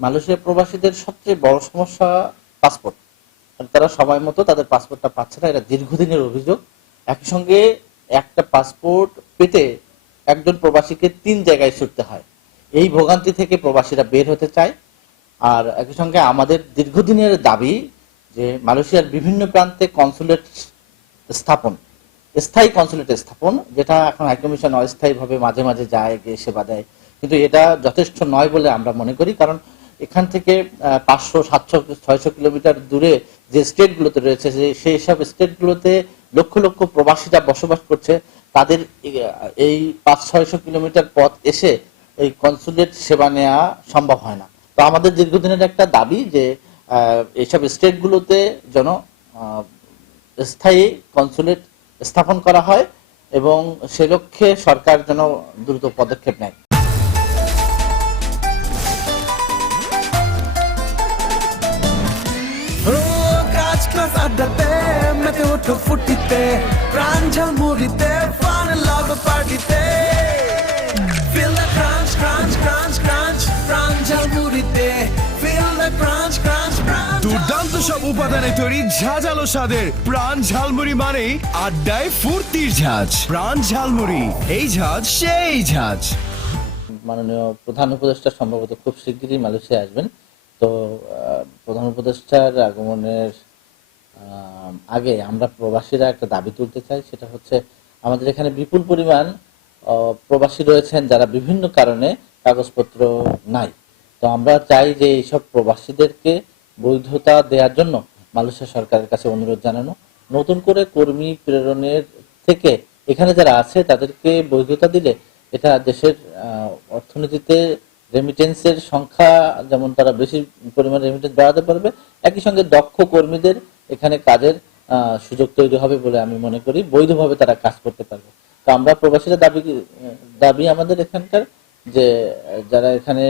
Malaysia প্রবাসীদের সবচেয়ে বড় সমস্যা পাসপোর্ট। তারা সময় মতো তাদের পাসপোর্টটা পাচ্ছে না এটা দীর্ঘদিনের অভিযোগ। একই সঙ্গে একটা পাসপোর্ট পেতে একজন প্রবাসীকে তিন জায়গায় ছুটতে হয়। এই ভোগান্তি থেকে প্রবাসীরা বের হতে চায়। আর একই সঙ্গে আমাদের দীর্ঘদিনের দাবি যে মালয়েশিয়ার বিভিন্ন প্রান্তে কনসুলেট স্থাপন, স্থায়ী কনসুলেট স্থাপন, যেটা এখন হাইকমিশন অস্থায়ীভাবে মাঝে মাঝে যায়, গিয়ে সেবা দেয়। কিন্তু এটা যথেষ্ট নয় বলে আমরা মনে করি, কারণ এখান থেকে পাঁচশো, সাতশো, ছয়শো কিলোমিটার দূরে যে স্টেটগুলোতে রয়েছে সেই সব স্টেটগুলোতে লক্ষ লক্ষ প্রবাসীরা বসবাস করছে। তাদের এই পাঁচ, ছয়শো কিলোমিটার পথ এসে এই কনসুলেট সেবা নেওয়া সম্ভব হয় না। তো আমাদের দীর্ঘদিনের একটা দাবি যে এইসব স্টেটগুলোতে যেন স্থায়ী কনসুলেট স্থাপন করা হয় এবং সে লক্ষ্যে সরকার যেন দ্রুত পদক্ষেপ নেয়। ওঠো ফুটিতে প্রাণ ঝালমুড়িতে ফান লাভ পার্টিতে Feel the crunch, crunch, crunch, crunch প্রাণ ঝালমুড়িতে Feel the crunch, crunch, crunch. দুর্দান্ত সব উপাদানে তৈরি ঝাঁঝালো স্বাদের প্রাণ ঝালমুড়ি মানেই আড্ডায় ফুর্তির ঝাঁজ। প্রাণ ঝালমুড়ি এই ঝাঁজ সেই ঝাঁজ। মাননীয় প্রধান উপদেষ্টা সম্ভবত খুব শিগগিরই মালয়েশিয়া আসবেন। তো আহ, প্রধান উপদেষ্টার আগমনের আগে আমরা প্রবাসীরা একটা দাবি তুলতে চাই, সেটা হচ্ছে আমাদের এখানে বিপুল পরিমাণ প্রবাসী রয়েছেন যারা বিভিন্ন কারণে কাগজপত্র নাই। তো আমরা চাই যে এইসব প্রবাসীদেরকে বৈধতা দেওয়ার জন্য মালয়েশিয়া সরকারের কাছে অনুরোধ জানানো। নতুন করে কর্মী প্রেরণের থেকে এখানে যারা আছে, তাদেরকে বৈধতা দিলে এটা দেশের অর্থনীতিতে রেমিটেন্সের সংখ্যা যেমন তারা বেশি পরিমাণ রেমিটেন্স বাড়াতে পারবে, একই সঙ্গে দক্ষ কর্মীদের এখানে কাজের সুযোগ তৈরি হবে বলে আমি মনে করি। বৈধভাবে তারা কাজ করতে পারবে। তো আমরা প্রবাসীরা দাবি দাবি আমাদের এখানকার যে, যারা এখানে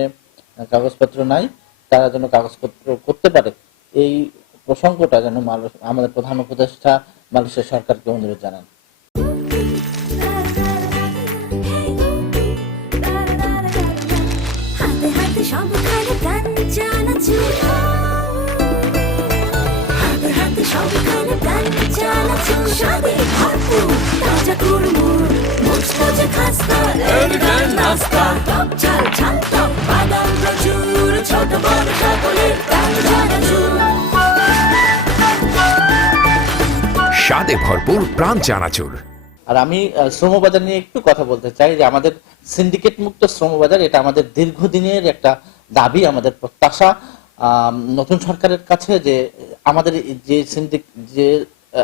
কাগজপত্র নাই, তারা যেন কাগজপত্র করতে পারে। এই প্রসঙ্গটা যেন আমাদের প্রধান উপদেষ্টা মালয়েশিয়া সরকারকে অনুরোধ জানান। প্রাণ চালাচুর স্বাদে ভরপুর প্রাণ চানাচুর। আর আমি শ্রমবাজার নিয়ে একটু কথা বলতে চাই যে আমাদের সিন্ডিকেট মুক্ত শ্রমবাজার, এটা আমাদের দীর্ঘদিনের একটা দাবি, আমাদের প্রত্যাশা। নতুন সরকারের কাছে যে আমাদের যে সিন্ডিক, যে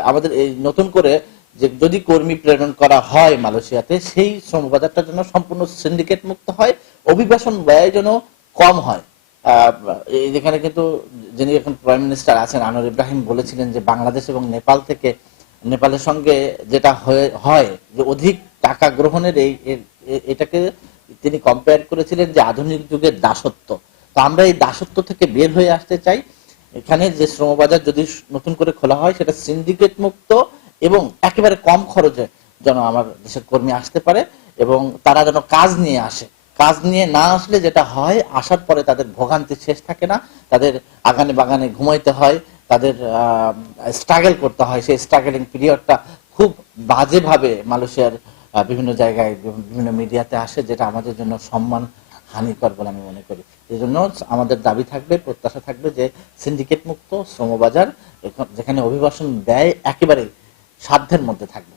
আমাদের এই নতুন করে যে যদি কর্মী প্রেরণ করা হয় মালয়েশিয়াতে, সেই শ্রমবাজারটা যেন সম্পূর্ণ সিন্ডিকেট মুক্ত হয়, অভিবাসন ব্যয় যেন কম হয়। যেখানে কিন্তু যিনি এখন প্রাইম মিনিস্টার আছেন, আনোয়ার ইব্রাহিম বলেছিলেন যে বাংলাদেশ এবং নেপাল থেকে নেপালের সঙ্গে যেটা হয়ে- যে অধিক টাকা গ্রহণের এই এটাকে তিনি কম্পেয়ার করেছিলেন যে আধুনিক যুগের দাসত্ব। তো আমরা এই দাসত্ব থেকে বের হয়ে আসতে চাই। এখানে যে শ্রমবাজার যদি নতুন করে খোলা হয়, সেটা সিন্ডিকেট মুক্ত এবং একেবারে কম খরচে যেন আমার দেশের কর্মী আসতে পারে এবং তারা যেন কাজ নিয়ে আসে। কাজ নিয়ে না আসলে যেটা হয়, আসার পরে তাদের ভোগান্তি শেষ থাকে না। তাদের আগানে বাগানে ঘুমাইতে হয় তাদের স্ট্রাগল করতে হয়। সেই স্ট্রাগলিং পিরিয়ডটা খুব বাজেভাবে মালয়েশিয়ার বিভিন্ন জায়গায় বিভিন্ন মিডিয়াতে আসে, যেটা আমাদের জন্য সম্মান হানিকর বলে আমি মনে করি। এই জন্য আমাদের দাবি থাকবে, প্রত্যাশা থাকবে যে সিন্ডিকেট মুক্ত, শ্রমবাজার যেখানে অভিবাসন ব্যয় একেবারে সাধ্যের মধ্যে থাকবে।